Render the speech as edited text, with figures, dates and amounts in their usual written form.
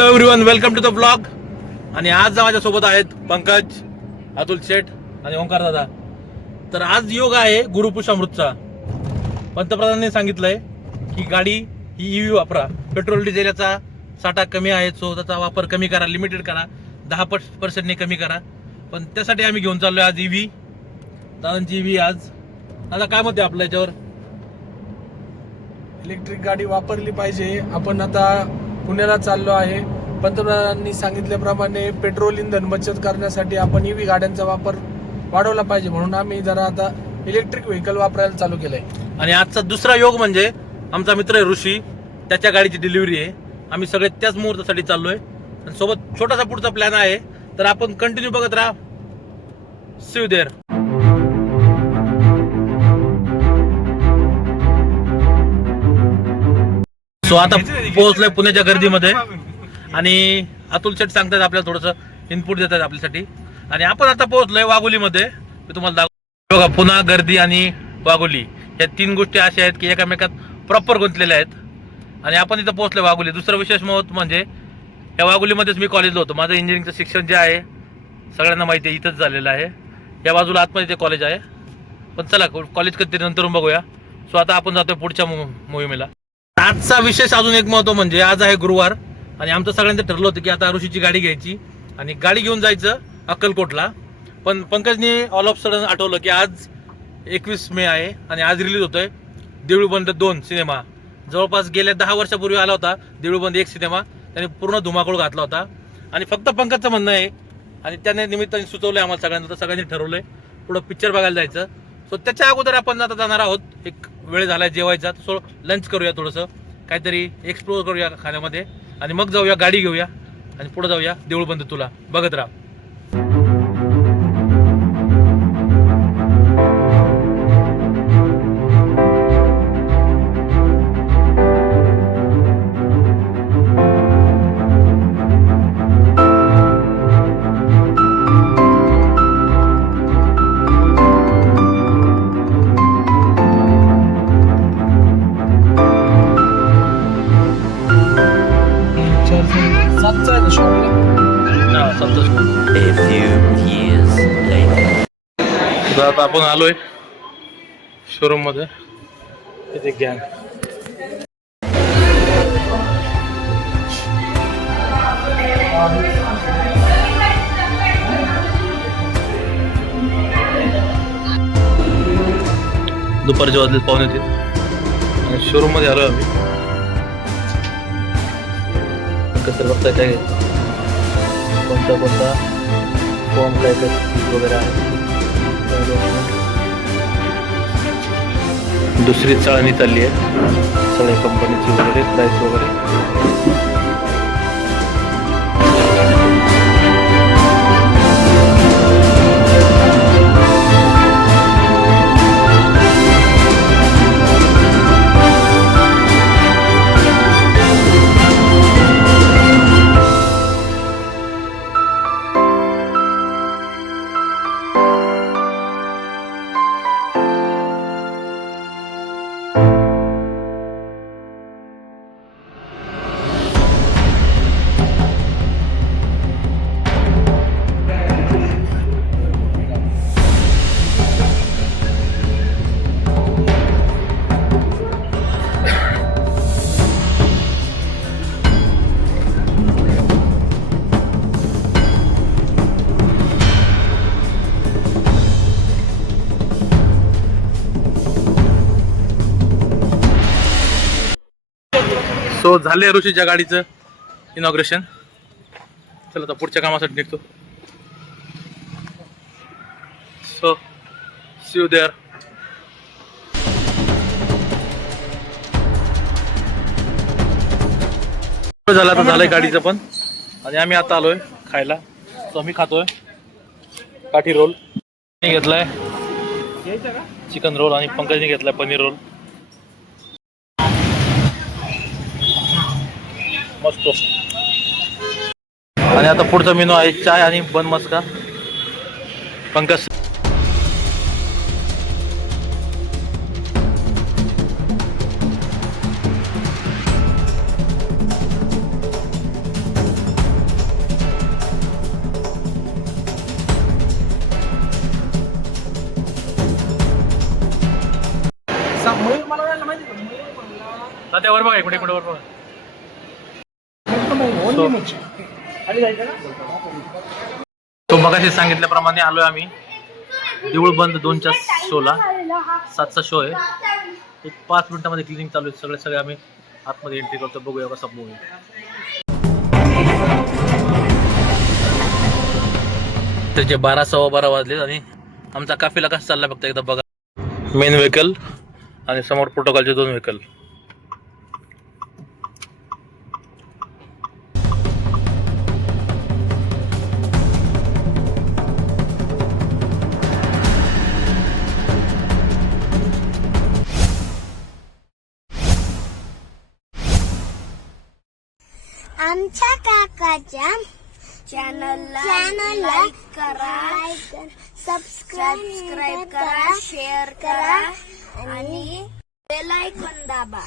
Hello everyone, welcome to the blog. आणि आज माझ्यासोबत आहेत पंकज, अतुल शेठ आणि ओंकार दादा. तर आज योग आहे गुरुपुषामृतचा. पंतप्रधानांनी सांगितलंय की गाडी ही ईव्ही वापरा, पेट्रोल डिझेल याचा साठा कमी आहे, सो त्याचा वापर कमी करा, लिमिटेड करा, 10% कमी करा. पण त्यासाठी आम्ही घेऊन चाललोय आज ईव्ही. दादांची ईव्ही आज. आता काय म्हणते आपल्या याच्यावर? इलेक्ट्रिक गाडी वापरली पाहिजे. आपण आता पुण्याला चाललो आहे. पंतप्रधानांनी सांगितल्याप्रमाणे पेट्रोल इंधन बचत करण्यासाठी आपण ईव्ही गाड्यांचा वापर वाढवला पाहिजे, म्हणून आम्ही जरा आता इलेक्ट्रिक व्हेकल वापरायला चालू केलंय. आणि आजचा दुसरा योग म्हणजे आमचा मित्र आहे ऋषी, त्याच्या गाडीची डिलिव्हरी आहे. आम्ही सगळे त्याच मुहूर्तासाठी चाललोय आणि सोबत छोटासा पुढचा प्लॅन आहे. तर आपण कंटिन्यू बघत राहा. C you there. सो आता पोहोचलोय पुण्याच्या गर्दीमध्ये आणि अतुल शेठ सांगतात आपल्याला थोडंसं इनपुट देत आहेत आपल्यासाठी. आणि आपण आता पोहोचलोय वाघोलीमध्ये. मी तुम्हाला दाखवतो बघा, पुन्हा गर्दी आणि वाघोली या तीन गोष्टी अशा आहेत की एकामेकात प्रॉपर गुंतलेल्या आहेत. आणि आपण इथं पोहोचलोय वाघोली. दुसरं विशेष महत्व म्हणजे या वाघोलीमध्येच मी कॉलेजला होतो. माझं इंजिनिअरिंगचं शिक्षण जे आहे सगळ्यांना माहिती आहे, इथंच झालेलं आहे. या बाजूला आतमध्ये ते कॉलेज आहे. पण चला कॉलेज कधीतरी नंतर बघूया. सो आता आपण जातोय पुढच्या मोहिमेला. आजचा विशेष अजून एक महत्व म्हणजे आज आहे गुरुवार आणि आमचं सगळ्यांचं ठरलं होतं की आता ऋषीची गाडी घ्यायची आणि गाडी घेऊन जायचं अक्कलकोटला. पण पंकजने ऑल ऑफ सडन आठवलं की आज 21 मे आहे आणि आज रिलीज होतोय देऊळबंद 2 सिनेमा. जवळपास गेल्या 10 वर्षापूर्वी आला होता देऊळबंद 1 सिनेमा. त्याने पूर्ण धुमाकूळ घातला होता. आणि फक्त पंकजचं म्हणणं आहे आणि त्याने निमित्ताने सुचवलंय आम्हाला सगळ्यांना, तर सगळ्यांनी ठरवलंय पुढं पिक्चर बघायला जायचं. सो त्याच्या अगोदर आपण आता जाणार आहोत. एक वेळ झालाय जेवायचा, सो लंच करूया, थोडंसं काहीतरी एक्सप्लोर करूया खाण्यामध्ये आणि मग जाऊया, गाडी घेऊया आणि पुढे जाऊया देऊळबंद तुला. बघत राहा. आता आपण आलोय शोरूम मध्ये. इथे घ्या. दुपारच्या वाजले 9:45 आणि शोरूम मध्ये आलोय आम्ही. कसं बघताय काय कोणता फॉर्म काय वगैरे आहे. दुसरी चाळणी चालली आहे सगळ्या कंपनीची वगैरे, प्राइस वगैरे. सो झाले ऋषीच्या गाडीचं इनॉग्रेशन. चला आता पुढच्या कामासाठी निघतो. So see you there. झालं आता, झालंय गाडीचं पण. आणि आम्ही आता आलोय खायला. सो आम्ही खातोय काठी रोल. घेतलाय चिकन रोल आणि पंकजने घेतलाय पनीर रोल. मस्त. आणि आता पुढचा मेनू आहे चाय आणि बन मस्का. पंकज त्यावर बघा इकडे वर बघा. तो मगाशी सांगितल्याप्रमाणे आलोय आम्ही देऊळ बंद 2च्या शोला. 7चा शो आहे. एक 5 मिनिटांमध्ये क्लिनिंग चालू आहे. सगळे आम्ही आतमध्ये एंट्री करतो. बघूया कसा मूवी. त्याचे 12:15 वाजले आणि आमचा काफिला कसा चालला फक्त एकदा बघा. मेन व्हेकल आणि समोर प्रोटोकॉलचे 2 व्हेकल. आमच्या काकाच्या चॅनलला लाईक करा, सबस्क्राईब करा, शेअर करा आणि बेल आयकॉन दाबा.